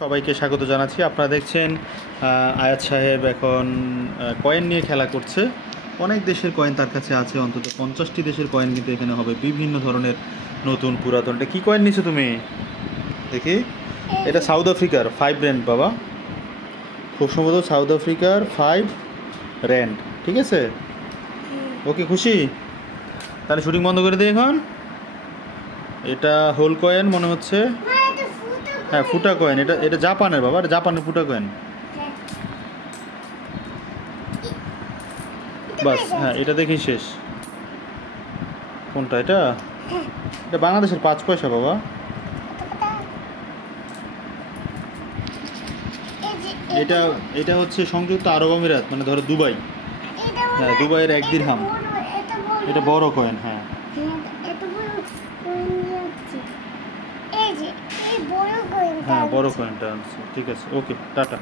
সবাইকে স্বাগত জানাচ্ছি। আপনারা দেখছেন আয়াত সাহেব এখন কয়েন নিয়ে খেলা করছে। অনেক দেশের কয়েন তার কাছে আছে, অন্তত 50টি দেশের কয়েন কিন্তু এখানে হবে, বিভিন্ন ধরনের নতুন পুরাতন। এটা কী কয়েন নিছো তুমি? দেখি, এটা সাউথ আফ্রিকার 5 র্যান্ড বাবা, খুব সম্ভবত সাউথ আফ্রিকার 5 র্যান্ড। ঠিক আছে, ওকে, খুশি? তাহলে শুটিং বন্ধ করে দিই এখন। এটা হোল কয়েন মনে হচ্ছে। হ্যাঁ, ফুটা কয়েন। এটা এটা জাপানের বাবা, এটা জাপানের ফুটা কয়েন। বাস, হ্যাঁ, এটা দেখি শেষ। কোনটা এটা? এটা বাংলাদেশের 5 পয়সা বাবা। এটা এটা হচ্ছে সংযুক্ত আরব আমিরাত, মানে ধরো দুবাই। হ্যাঁ, দুবাইয়ের 1 দিরহাম। এটা বড় কয়েন। হ্যাঁ, হ্যাঁ, বড় কয়েনটা আনছি। ঠিক আছে, ওকে, টাটা।